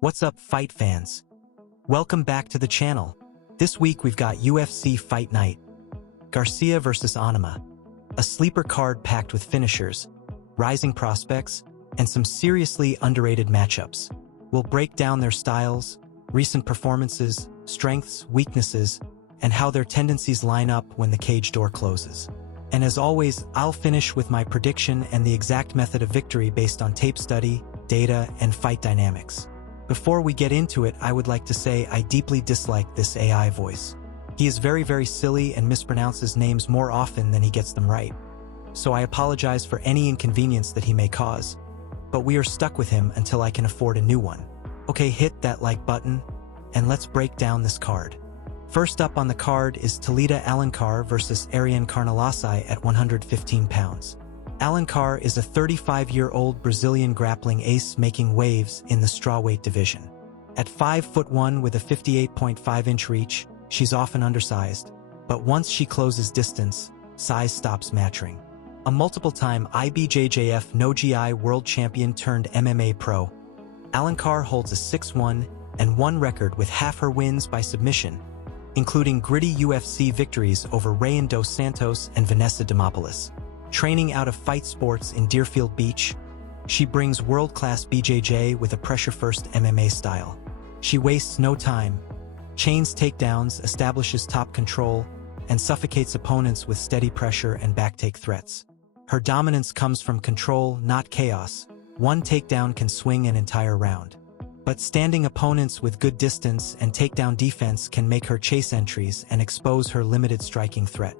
What's up, fight fans? Welcome back to the channel. This week we've got UFC Fight Night. Garcia versus Onama. A sleeper card packed with finishers, rising prospects, and some seriously underrated matchups. We'll break down their styles, recent performances, strengths, weaknesses, and how their tendencies line up when the cage door closes. And as always, I'll finish with my prediction and the exact method of victory based on tape study, data, and fight dynamics. Before we get into it, I would like to say I deeply dislike this AI voice. He is very silly and mispronounces names more often than he gets them right. So I apologize for any inconvenience that he may cause. But we are stuck with him until I can afford a new one. Okay, hit that like button, and let's break down this card. First up on the card is Talita Alencar versus Ariane Carnelossi at 115 pounds. Alencar is a 35-year-old Brazilian grappling ace making waves in the strawweight division. At 5'1" with a 58.5-inch reach, she's often undersized, but once she closes distance, size stops mattering. A multiple-time IBJJF No-GI world champion turned MMA pro, Alencar holds a 6-1-1 record with half her wins by submission, including gritty UFC victories over Rayan dos Santos and Vanessa Demopoulos. Training out of Fight Sports in Deerfield Beach, she brings world-class BJJ with a pressure-first MMA style. She wastes no time, chains takedowns, establishes top control, and suffocates opponents with steady pressure and backtake threats. Her dominance comes from control, not chaos. One takedown can swing an entire round. But standing opponents with good distance and takedown defense can make her chase entries and expose her limited striking threat.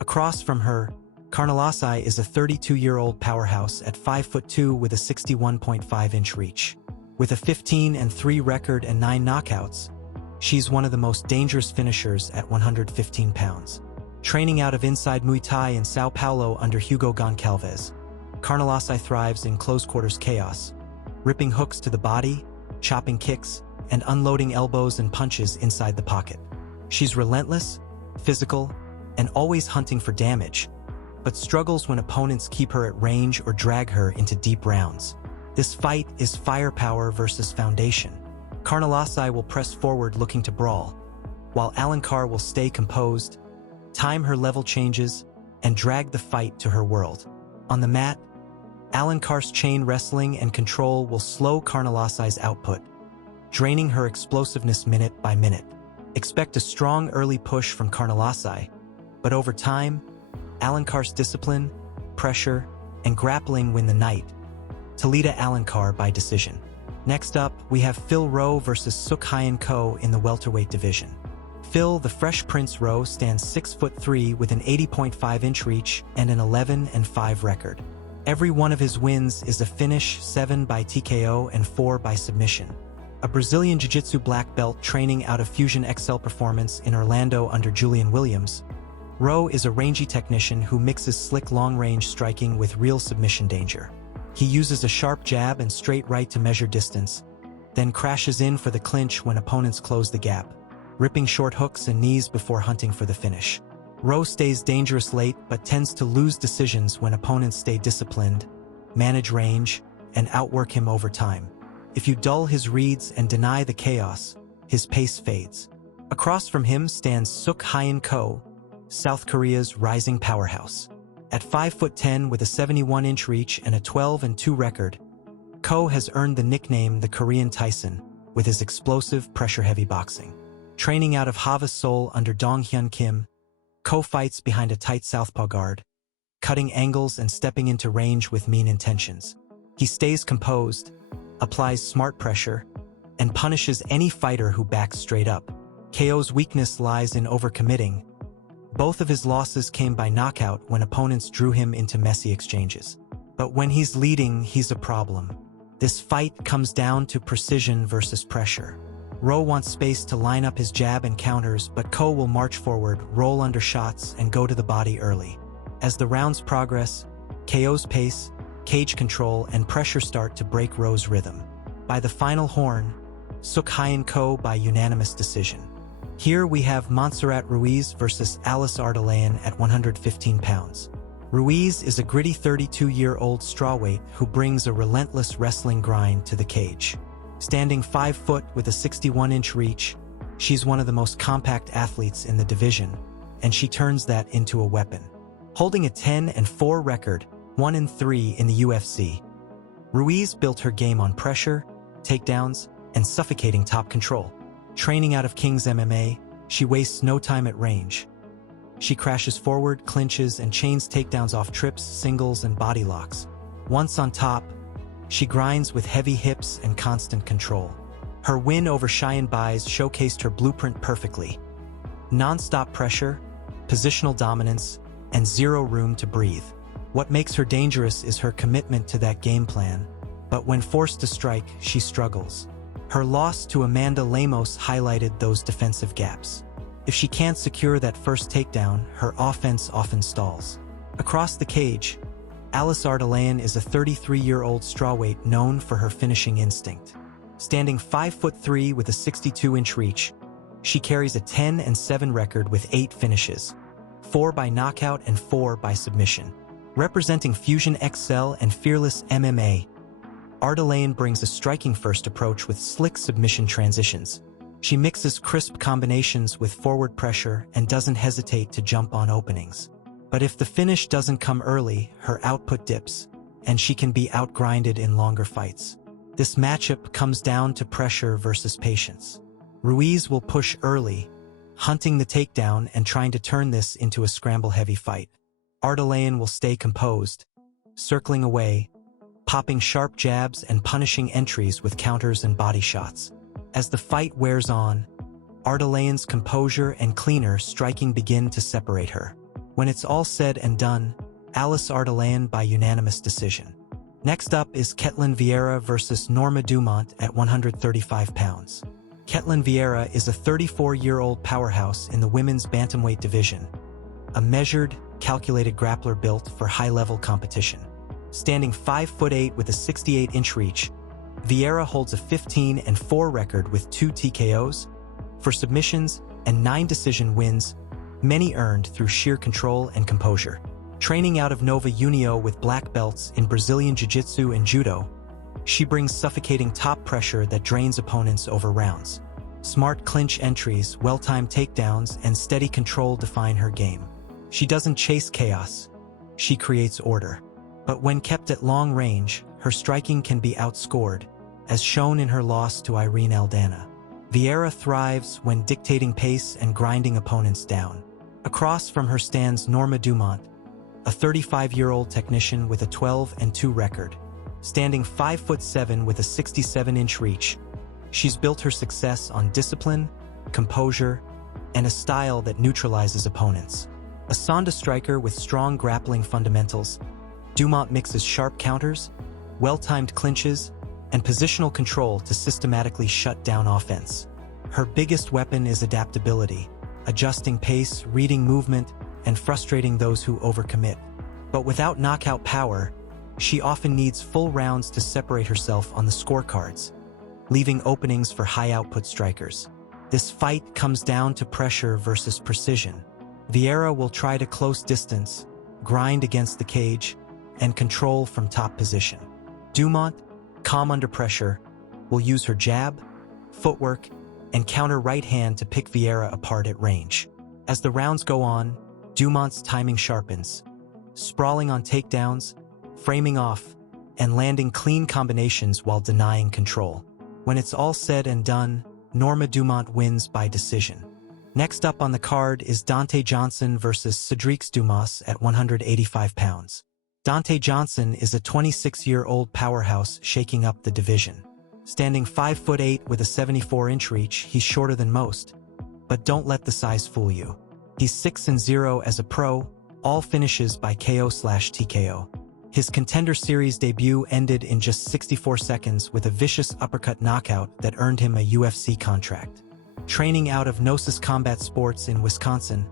Across from her, Carnelossi is a 32-year-old powerhouse at 5'2" with a 61.5-inch reach. With a 15-3 record and 9 knockouts, she's one of the most dangerous finishers at 115 pounds. Training out of Inside Muay Thai in Sao Paulo under Hugo Goncalves, Carnelossi thrives in close-quarters chaos, ripping hooks to the body, chopping kicks, and unloading elbows and punches inside the pocket. She's relentless, physical, and always hunting for damage, but struggles when opponents keep her at range or drag her into deep rounds. This fight is firepower versus foundation. Carnelossi will press forward looking to brawl, while Alencar will stay composed, time her level changes, and drag the fight to her world. On the mat, Alencar's chain wrestling and control will slow Carnelossi's output, draining her explosiveness minute by minute. Expect a strong early push from Carnelossi, but over time, Alencar's discipline, pressure, and grappling win the night. Talita Alencar by decision. Next up, we have Phil Rowe versus Hyeon in the welterweight division. Phil, the Fresh Prince Rowe, stands 6'3" with an 80.5-inch reach and an 11-5 record. Every one of his wins is a finish, 7 by TKO and 4 by submission. A Brazilian Jiu-Jitsu black belt training out of Fusion XL Performance in Orlando under Julian Williams, Rowe is a rangy technician who mixes slick long-range striking with real submission danger. He uses a sharp jab and straight right to measure distance, then crashes in for the clinch when opponents close the gap, ripping short hooks and knees before hunting for the finish. Rowe stays dangerous late but tends to lose decisions when opponents stay disciplined, manage range, and outwork him over time. If you dull his reads and deny the chaos, his pace fades. Across from him stands Hyeon, South Korea's rising powerhouse. At 5'10" with a 71-inch reach and a 12-2 record, Ko has earned the nickname the Korean Tyson with his explosive, pressure-heavy boxing. Training out of Hava Seoul under Donghyun Kim, Ko fights behind a tight southpaw guard, cutting angles and stepping into range with mean intentions. He stays composed, applies smart pressure, and punishes any fighter who backs straight up. KO's weakness lies in overcommitting. Both of his losses came by knockout when opponents drew him into messy exchanges. But when he's leading, he's a problem. This fight comes down to precision versus pressure. Rowe wants space to line up his jab and counters, but Ko will march forward, roll under shots, and go to the body early. As the rounds progress, KO's pace, cage control, and pressure start to break Rowe's rhythm. By the final horn, Hyeon by unanimous decision. Here we have Monserrat Ruiz versus Ardelean at 115 pounds. Ruiz is a gritty 32-year-old strawweight who brings a relentless wrestling grind to the cage. Standing 5 foot with a 61-inch reach, she's one of the most compact athletes in the division, and she turns that into a weapon. Holding a 10-4 record, 1-3 in the UFC, Ruiz built her game on pressure, takedowns, and suffocating top control. Training out of King's MMA, she wastes no time at range. She crashes forward, clinches, and chains takedowns off trips, singles, and body locks. Once on top, she grinds with heavy hips and constant control. Her win over Hyeon showcased her blueprint perfectly. Non-stop pressure, positional dominance, and zero room to breathe. What makes her dangerous is her commitment to that game plan, but when forced to strike, she struggles. Her loss to Amanda Lemos highlighted those defensive gaps. If she can't secure that first takedown, her offense often stalls. Across the cage, Ardelean is a 33-year-old strawweight known for her finishing instinct. Standing 5'3" with a 62-inch reach, she carries a 10-7 record with 8 finishes, 4 by knockout and 4 by submission. Representing Fusion XL and Fearless MMA, Ardelean brings a striking-first approach with slick submission transitions. She mixes crisp combinations with forward pressure and doesn't hesitate to jump on openings. But if the finish doesn't come early, her output dips, and she can be outgrinded in longer fights. This matchup comes down to pressure versus patience. Ruiz will push early, hunting the takedown and trying to turn this into a scramble-heavy fight. Ardelean will stay composed, circling away, popping sharp jabs and punishing entries with counters and body shots. As the fight wears on, Ardelean's composure and cleaner striking begin to separate her. When it's all said and done, Ardelean by unanimous decision. Next up is Ketlen Vieira versus Norma Dumont at 135 pounds. Ketlen Vieira is a 34-year-old powerhouse in the women's bantamweight division, a measured, calculated grappler built for high-level competition. Standing 5'8" with a 68-inch reach, Vieira holds a 15-4 record with 2 TKOs, for submissions, and 9 decision wins, many earned through sheer control and composure. Training out of Nova União with black belts in Brazilian Jiu-Jitsu and Judo, she brings suffocating top pressure that drains opponents over rounds. Smart clinch entries, well-timed takedowns, and steady control define her game. She doesn't chase chaos, she creates order. But when kept at long range, her striking can be outscored, as shown in her loss to Irene Aldana. Vieira thrives when dictating pace and grinding opponents down. Across from her stands Norma Dumont, a 35-year-old technician with a 12-2 record. Standing 5'7" with a 67-inch reach, she's built her success on discipline, composure, and a style that neutralizes opponents. A Sonda striker with strong grappling fundamentals, Dumont mixes sharp counters, well-timed clinches, and positional control to systematically shut down offense. Her biggest weapon is adaptability, adjusting pace, reading movement, and frustrating those who overcommit. But without knockout power, she often needs full rounds to separate herself on the scorecards, leaving openings for high-output strikers. This fight comes down to pressure versus precision. Vieira will try to close distance, grind against the cage, and control from top position. Dumont, calm under pressure, will use her jab, footwork, and counter right hand to pick Vieira apart at range. As the rounds go on, Dumont's timing sharpens, sprawling on takedowns, framing off, and landing clean combinations while denying control. When it's all said and done, Norma Dumont wins by decision. Next up on the card is Donte Johnson versus Sedriques Dumas at 185 pounds. Donte Johnson is a 26-year-old powerhouse shaking up the division. Standing 5'8" with a 74-inch reach, he's shorter than most. But don't let the size fool you. He's 6-0 as a pro, all finishes by KO/TKO. His Contender Series debut ended in just 64 seconds with a vicious uppercut knockout that earned him a UFC contract. Training out of Gnosis Combat Sports in Wisconsin,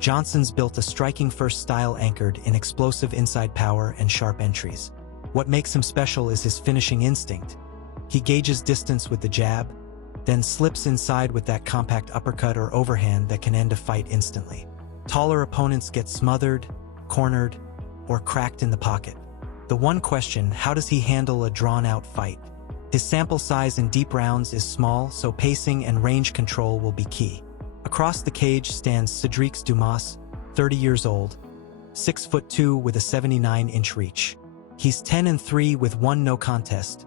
Johnson's built a striking-first style anchored in explosive inside power and sharp entries. What makes him special is his finishing instinct. He gauges distance with the jab, then slips inside with that compact uppercut or overhand that can end a fight instantly. Taller opponents get smothered, cornered, or cracked in the pocket. The one question, how does he handle a drawn-out fight? His sample size in deep rounds is small, so pacing and range control will be key. Across the cage stands Sedriques Dumas, 30 years old, 6'2" with a 79-inch reach. He's 10-3 with 1 no contest,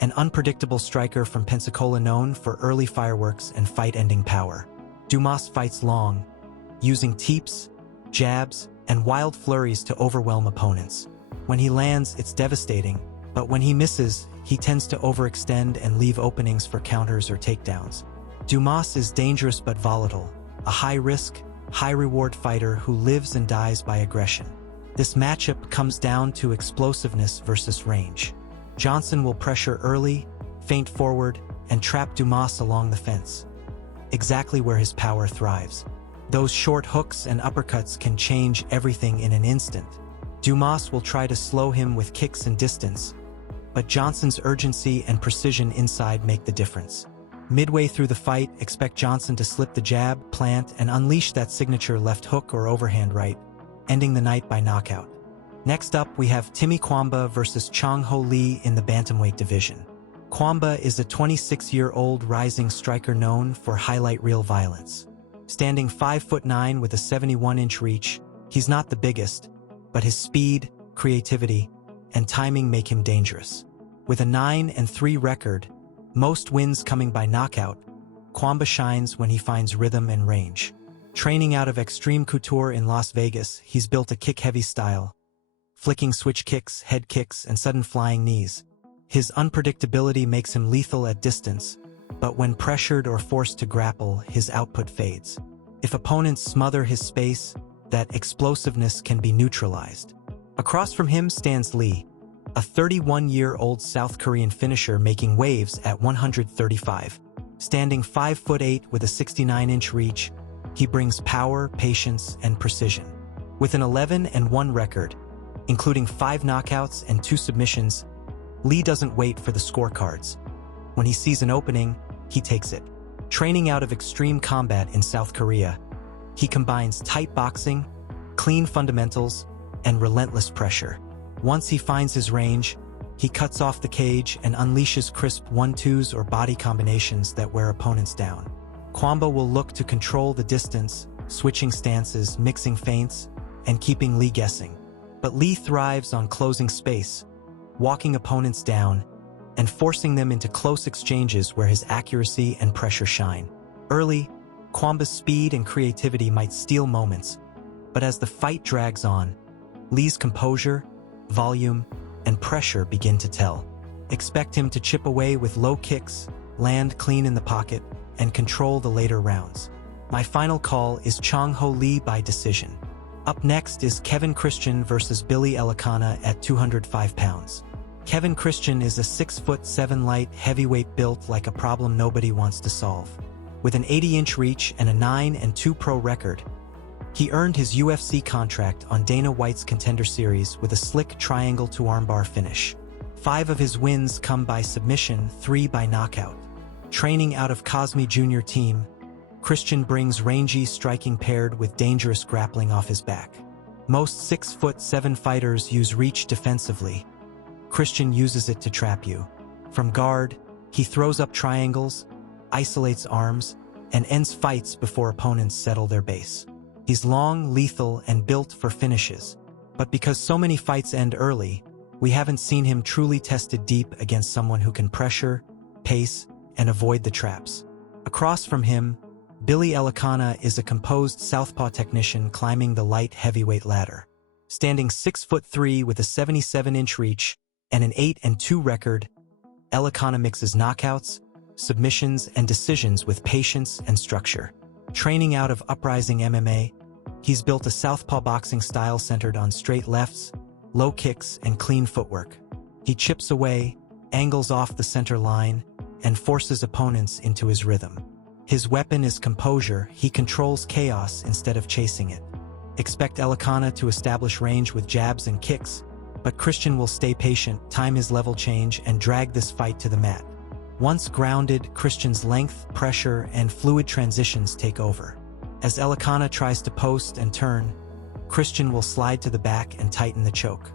an unpredictable striker from Pensacola known for early fireworks and fight-ending power. Dumas fights long, using teeps, jabs, and wild flurries to overwhelm opponents. When he lands, it's devastating, but when he misses, he tends to overextend and leave openings for counters or takedowns. Dumas is dangerous but volatile, a high-risk, high-reward fighter who lives and dies by aggression. This matchup comes down to explosiveness versus range. Johnson will pressure early, feint forward, and trap Dumas along the fence, exactly where his power thrives. Those short hooks and uppercuts can change everything in an instant. Dumas will try to slow him with kicks and distance, but Johnson's urgency and precision inside make the difference. Midway through the fight, expect Johnson to slip the jab, plant, and unleash that signature left hook or overhand right, ending the night by knockout. Next up, we have Timmy Cuamba versus Chang Lee in the bantamweight division. Cuamba is a 26-year-old rising striker known for highlight reel violence. Standing 5'9" with a 71-inch reach, he's not the biggest, but his speed, creativity, and timing make him dangerous. With a 9-3 record, most wins coming by knockout, Cuamba shines when he finds rhythm and range. Training out of Extreme Couture in Las Vegas, he's built a kick-heavy style, flicking switch kicks, head kicks, and sudden flying knees. His unpredictability makes him lethal at distance, but when pressured or forced to grapple, his output fades. If opponents smother his space, that explosiveness can be neutralized. Across from him stands Lee, a 31-year-old South Korean finisher making waves at 135. Standing 5'8" with a 69-inch reach, he brings power, patience, and precision. With an 11-1 record, including 5 knockouts and 2 submissions, Lee doesn't wait for the scorecards. When he sees an opening, he takes it. Training out of Extreme Combat in South Korea, he combines tight boxing, clean fundamentals, and relentless pressure. Once he finds his range, he cuts off the cage and unleashes crisp 1-2s or body combinations that wear opponents down. Cuamba will look to control the distance, switching stances, mixing feints, and keeping Lee guessing. But Lee thrives on closing space, walking opponents down, and forcing them into close exchanges where his accuracy and pressure shine. Early, Cuamba's speed and creativity might steal moments, but as the fight drags on, Lee's composure, volume, and pressure begin to tell. Expect him to chip away with low kicks, land clean in the pocket, and control the later rounds. My final call is Chang Lee by decision. Up next is Kevin Christian versus Billy Elekana at 205 pounds. Kevin Christian is a 6'7" light heavyweight built like a problem nobody wants to solve. With an 80-inch reach and a 9-2 pro record, he earned his UFC contract on Dana White's Contender Series with a slick triangle to armbar finish. 5 of his wins come by submission, 3 by knockout. Training out of Cosme Jr. team, Christian brings rangy striking paired with dangerous grappling off his back. Most 6'7" fighters use reach defensively. Christian uses it to trap you. From guard, he throws up triangles, isolates arms, and ends fights before opponents settle their base. He's long, lethal, and built for finishes. But because so many fights end early, we haven't seen him truly tested deep against someone who can pressure, pace, and avoid the traps. Across from him, Billy Elekana is a composed southpaw technician climbing the light heavyweight ladder. Standing 6'3" with a 77-inch reach and an 8-2 record, Elekana mixes knockouts, submissions, and decisions with patience and structure. Training out of Uprising MMA, he's built a southpaw boxing style centered on straight lefts, low kicks, and clean footwork. He chips away, angles off the center line, and forces opponents into his rhythm. His weapon is composure. He controls chaos instead of chasing it. Expect Elekana to establish range with jabs and kicks, but Christian will stay patient, time his level change, and drag this fight to the mat. Once grounded, Christian's length, pressure, and fluid transitions take over. As Elekana tries to post and turn, Christian will slide to the back and tighten the choke.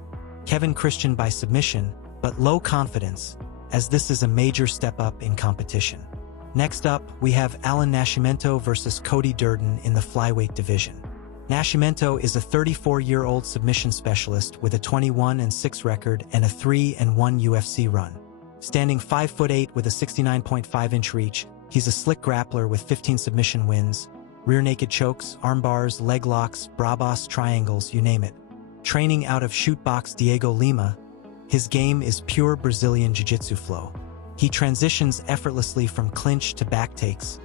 Kevin Christian by submission, but low confidence, as this is a major step up in competition. Next up, we have Allan Nascimento versus Cody Durden in the flyweight division. Nascimento is a 34-year-old submission specialist with a 21-6 record and a 3-1 UFC run. Standing 5'8" with a 69.5-inch reach, he's a slick grappler with 15 submission wins, rear naked chokes, arm bars, leg locks, bravas, triangles, you name it. Training out of Shootbox Diego Lima, his game is pure Brazilian jiu-jitsu flow. He transitions effortlessly from clinch to back takes,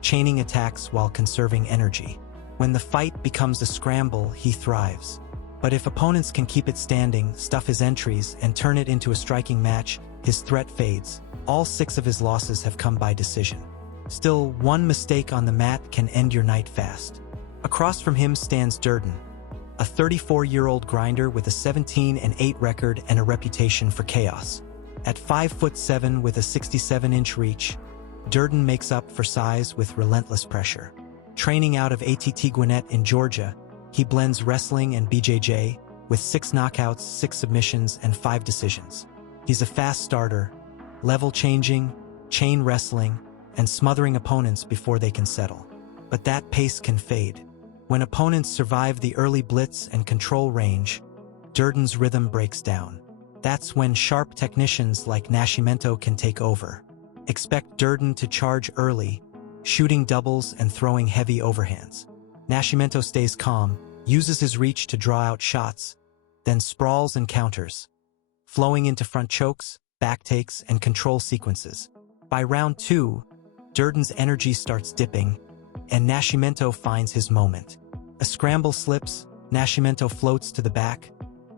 chaining attacks while conserving energy. When the fight becomes a scramble, he thrives. But if opponents can keep it standing, stuff his entries, and turn it into a striking match, his threat fades. All 6 of his losses have come by decision. Still, one mistake on the mat can end your night fast. Across from him stands Durden, a 34-year-old grinder with a 17-8 record and a reputation for chaos. At 5'7" with a 67-inch reach, Durden makes up for size with relentless pressure. Training out of ATT Gwinnett in Georgia, he blends wrestling and BJJ with 6 knockouts, 6 submissions, and 5 decisions. He's a fast starter, level-changing, chain wrestling, and smothering opponents before they can settle. But that pace can fade. When opponents survive the early blitz and control range, Durden's rhythm breaks down. That's when sharp technicians like Nascimento can take over. Expect Durden to charge early, shooting doubles and throwing heavy overhands. Nascimento stays calm, uses his reach to draw out shots, then sprawls and counters, flowing into front chokes, back takes, and control sequences. By round 2, Durden's energy starts dipping, and Nascimento finds his moment. A scramble slips, Nascimento floats to the back,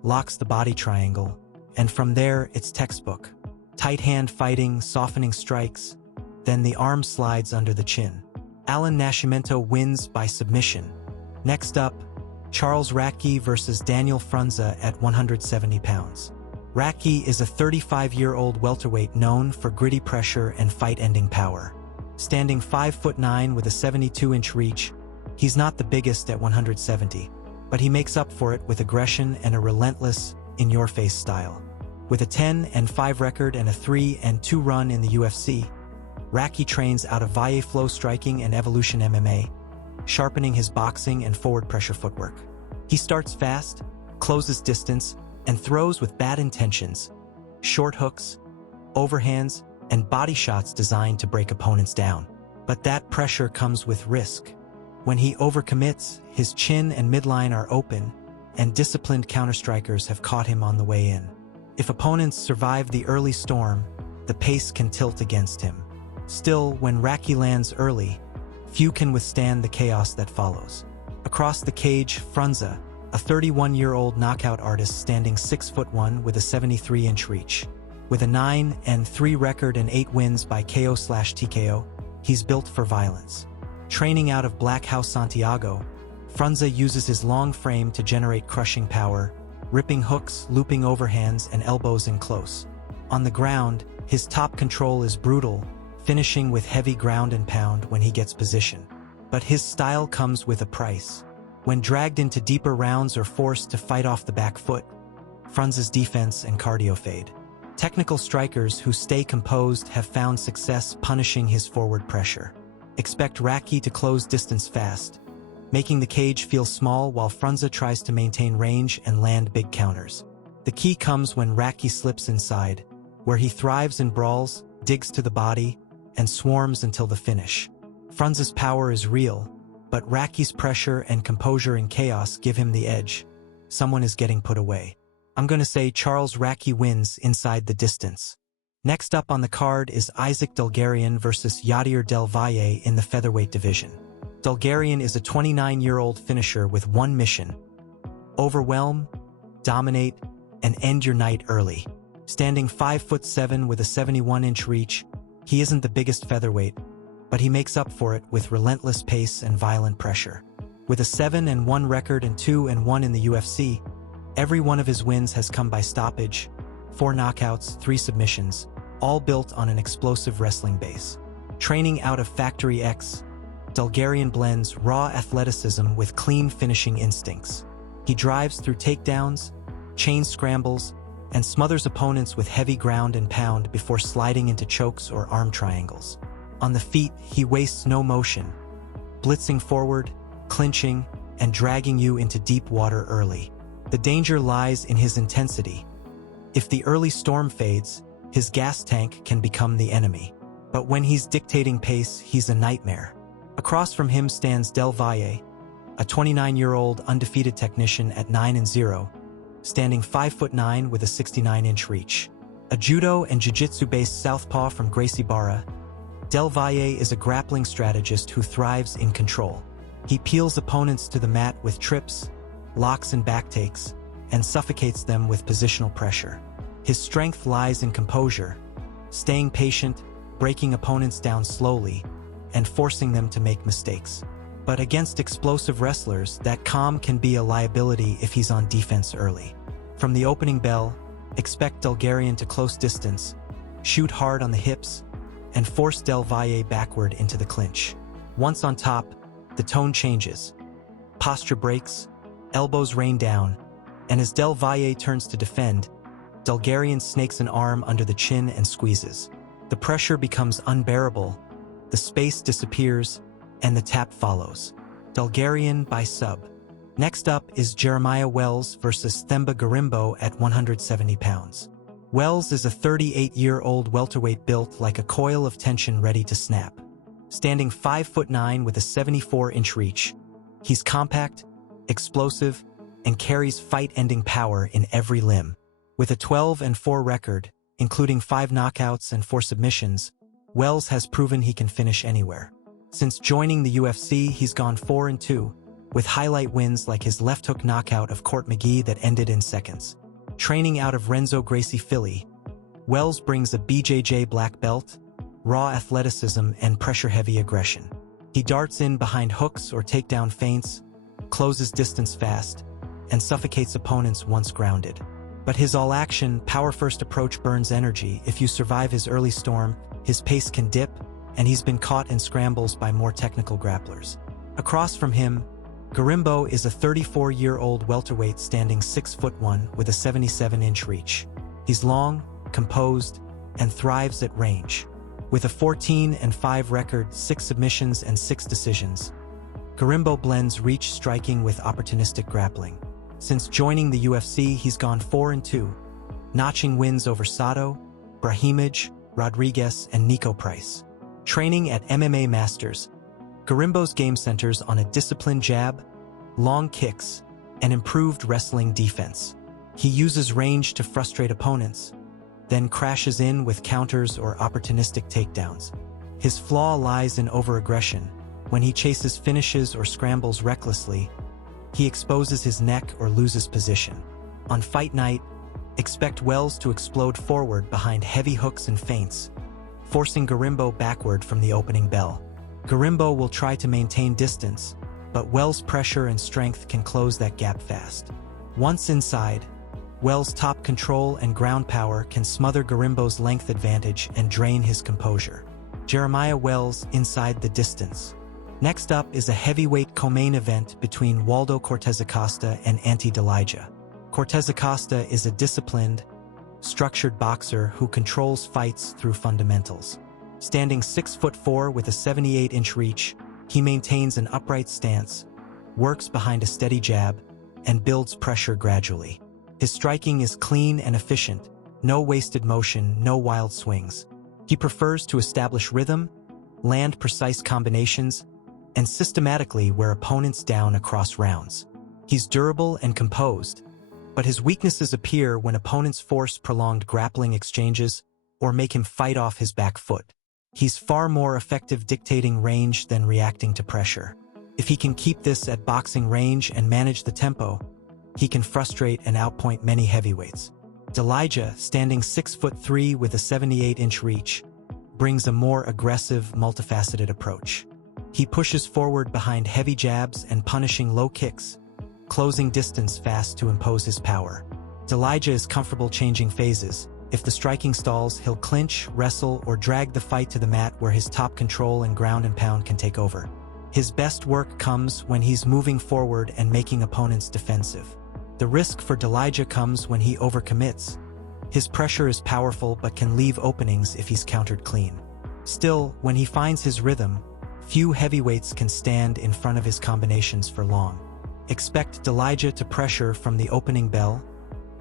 locks the body triangle, and from there it's textbook. Tight hand fighting, softening strikes, then the arm slides under the chin. Allan Nascimento wins by submission. Next up, Charles Radtke versus Daniel Frunza at 170 pounds. Radtke is a 35-year-old welterweight known for gritty pressure and fight-ending power. Standing 5'9" with a 72-inch reach, he's not the biggest at 170, but he makes up for it with aggression and a relentless, in-your-face style. With a 10-5 record and a 3-2 run in the UFC, Radtke trains out of Valle Flow Striking and Evolution MMA, sharpening his boxing and forward pressure footwork. He starts fast, closes distance, and throws with bad intentions, short hooks, overhands, and body shots designed to break opponents down. But that pressure comes with risk. When he overcommits, his chin and midline are open, and disciplined counterstrikers have caught him on the way in. If opponents survive the early storm, the pace can tilt against him. Still, when Radtke lands early, few can withstand the chaos that follows. Across the cage, Frunza, a 31-year-old knockout artist standing 6'1" with a 73-inch reach. With a 9-3 record and 8 wins by KO/TKO, he's built for violence. Training out of Black House Santiago, Frunza uses his long frame to generate crushing power, ripping hooks, looping overhands, and elbows in close. On the ground, his top control is brutal, finishing with heavy ground and pound when he gets position. But his style comes with a price. When dragged into deeper rounds or forced to fight off the back foot, Frunza's defense and cardio fade. Technical strikers who stay composed have found success punishing his forward pressure. Expect Radtke to close distance fast, making the cage feel small while Frunza tries to maintain range and land big counters. The key comes when Radtke slips inside, where he thrives in brawls, digs to the body, and swarms until the finish. Frunza's power is real, but Radtke's pressure and composure in chaos give him the edge. Someone is getting put away. I'm gonna say Charles Radtke wins inside the distance. Next up on the card is Isaac Dulgarian versus Yadir Del Valle in the featherweight division. Dulgarian is a 29-year-old finisher with one mission: overwhelm, dominate, and end your night early. Standing 5'7" with a 71-inch reach, he isn't the biggest featherweight, but he makes up for it with relentless pace and violent pressure. With a 7-1 record and 2-1 in the UFC, every one of his wins has come by stoppage, 4 knockouts, 3 submissions, all built on an explosive wrestling base. Training out of Factory X, Dulgarian blends raw athleticism with clean finishing instincts. He drives through takedowns, chain scrambles, and smothers opponents with heavy ground and pound before sliding into chokes or arm triangles. On the feet, he wastes no motion, blitzing forward, clinching, and dragging you into deep water early. The danger lies in his intensity. If the early storm fades, his gas tank can become the enemy. But when he's dictating pace, he's a nightmare. Across from him stands Del Valle, a 29-year-old undefeated technician at 9-0, standing 5'9" with a 69-inch reach. A judo and jiu-jitsu-based southpaw from Gracie, Del Valle is a grappling strategist who thrives in control. He peels opponents to the mat with trips, locks and backtakes, and suffocates them with positional pressure. His strength lies in composure, staying patient, breaking opponents down slowly, and forcing them to make mistakes. But against explosive wrestlers, that calm can be a liability if he's on defense early. From the opening bell, expect Dulgarian to close distance, shoot hard on the hips, and force Del Valle backward into the clinch. Once on top, the tone changes. Posture breaks, elbows rain down, and as Del Valle turns to defend, Dulgarian snakes an arm under the chin and squeezes. The pressure becomes unbearable, the space disappears, and the tap follows. Dulgarian by sub. Next up is Jeremiah Wells versus Themba Garimbo at 170 pounds. Wells is a 38-year-old welterweight built like a coil of tension ready to snap. Standing 5'9" with a 74-inch reach, he's compact, explosive, and carries fight-ending power in every limb. With a 12-4 record, including 5 knockouts and 4 submissions, Wells has proven he can finish anywhere. Since joining the UFC, he's gone 4-2, with highlight wins like his left hook knockout of Court McGee that ended in seconds. Training out of Renzo Gracie, Philly, Wells brings a BJJ black belt, raw athleticism, and pressure-heavy aggression. He darts in behind hooks or takedown feints, closes distance fast, and suffocates opponents once grounded. But his all-action, power-first approach burns energy. If you survive his early storm, his pace can dip, and he's been caught in scrambles by more technical grapplers. Across from him, Garimbo is a 34-year-old welterweight standing 6'1" with a 77-inch reach. He's long, composed, and thrives at range. With a 14-5 record, 6 submissions and 6 decisions, Garimbo blends reach striking with opportunistic grappling. Since joining the UFC, he's gone 4-2, notching wins over Sato, Brahimaj, Rodriguez, and Nico Price. Training at MMA Masters, Garimbo's game centers on a disciplined jab, long kicks, and improved wrestling defense. He uses range to frustrate opponents, then crashes in with counters or opportunistic takedowns. His flaw lies in overaggression. When he chases finishes or scrambles recklessly, he exposes his neck or loses position. On fight night, expect Wells to explode forward behind heavy hooks and feints, forcing Garimbo backward from the opening bell. Garimbo will try to maintain distance, but Wells' pressure and strength can close that gap fast. Once inside, Wells' top control and ground power can smother Garimbo's length advantage and drain his composure. Jeremiah Wells inside the distance. Next up is a heavyweight co-main event between Waldo Cortes-Acosta and Ante Delija. Cortes-Acosta is a disciplined, structured boxer who controls fights through fundamentals. Standing 6'4" with a 78-inch reach, he maintains an upright stance, works behind a steady jab, and builds pressure gradually. His striking is clean and efficient, no wasted motion, no wild swings. He prefers to establish rhythm, land precise combinations, and systematically wear opponents down across rounds. He's durable and composed, but his weaknesses appear when opponents force prolonged grappling exchanges or make him fight off his back foot. He's far more effective dictating range than reacting to pressure. If he can keep this at boxing range and manage the tempo, he can frustrate and outpoint many heavyweights. Delija, standing 6'3" with a 78-inch reach, brings a more aggressive, multifaceted approach. He pushes forward behind heavy jabs and punishing low kicks, closing distance fast to impose his power. Delija is comfortable changing phases. If the striking stalls, he'll clinch, wrestle, or drag the fight to the mat where his top control and ground and pound can take over. His best work comes when he's moving forward and making opponents defensive. The risk for Delija comes when he overcommits, His pressure is powerful but can leave openings if he's countered clean. Still, when he finds his rhythm, few heavyweights can stand in front of his combinations for long. Expect Talita to pressure from the opening bell,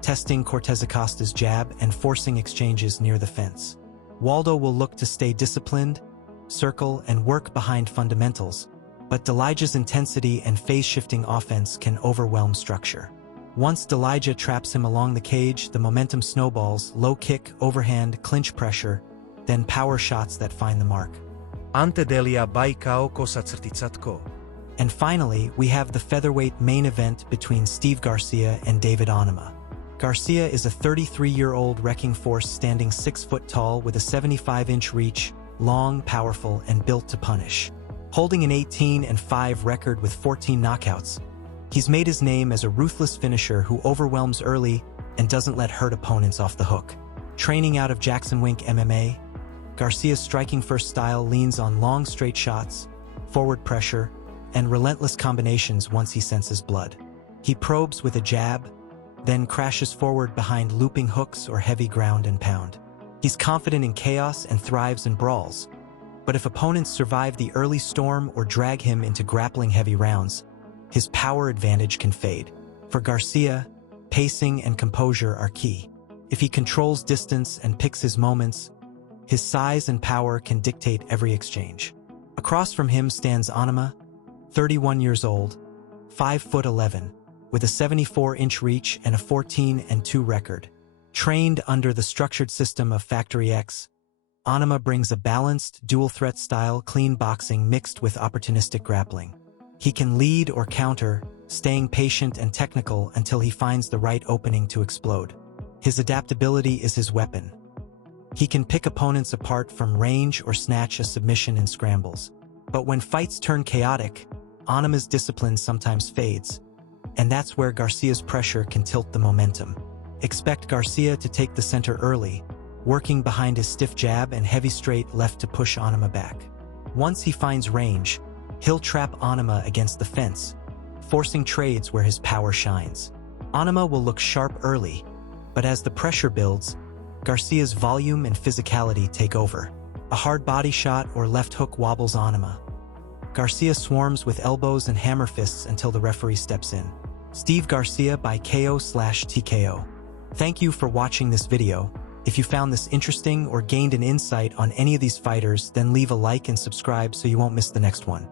testing Cortes-Acosta's jab and forcing exchanges near the fence. Waldo will look to stay disciplined, circle, and work behind fundamentals, but Talita's intensity and phase-shifting offense can overwhelm structure. Once Talita traps him along the cage, the momentum snowballs: low kick, overhand, clinch pressure, then power shots that find the mark. Ardelean baikao ko sa certitsatko. And finally, we have the featherweight main event between Steve Garcia and David Onama. Garcia is a 33-year-old wrecking force standing 6 foot tall with a 75-inch reach, long, powerful, and built to punish. Holding an 18-5 record with 14 knockouts, he's made his name as a ruthless finisher who overwhelms early and doesn't let hurt opponents off the hook. Training out of Jackson Wink MMA, Garcia's striking-first style leans on long straight shots, forward pressure, and relentless combinations once he senses blood. He probes with a jab, then crashes forward behind looping hooks or heavy ground and pound. He's confident in chaos and thrives in brawls, but if opponents survive the early storm or drag him into grappling heavy rounds, his power advantage can fade. For Garcia, pacing and composure are key. If he controls distance and picks his moments, his size and power can dictate every exchange. Across from him stands Onama, 31 years old, 5'11", with a 74-inch reach and a 14-2 record. Trained under the structured system of Factory X, Onama brings a balanced, dual-threat style, clean boxing mixed with opportunistic grappling. He can lead or counter, staying patient and technical until he finds the right opening to explode. His adaptability is his weapon. He can pick opponents apart from range or snatch a submission in scrambles. But when fights turn chaotic, Onama's discipline sometimes fades, and that's where Garcia's pressure can tilt the momentum. Expect Garcia to take the center early, working behind his stiff jab and heavy straight left to push Onama back. Once he finds range, he'll trap Onama against the fence, forcing trades where his power shines. Onama will look sharp early, but as the pressure builds, Garcia's volume and physicality take over. A hard body shot or left hook wobbles Onama. Garcia swarms with elbows and hammer fists until the referee steps in. Steve Garcia by KO/TKO. Thank you for watching this video. If you found this interesting or gained an insight on any of these fighters, then leave a like and subscribe so you won't miss the next one.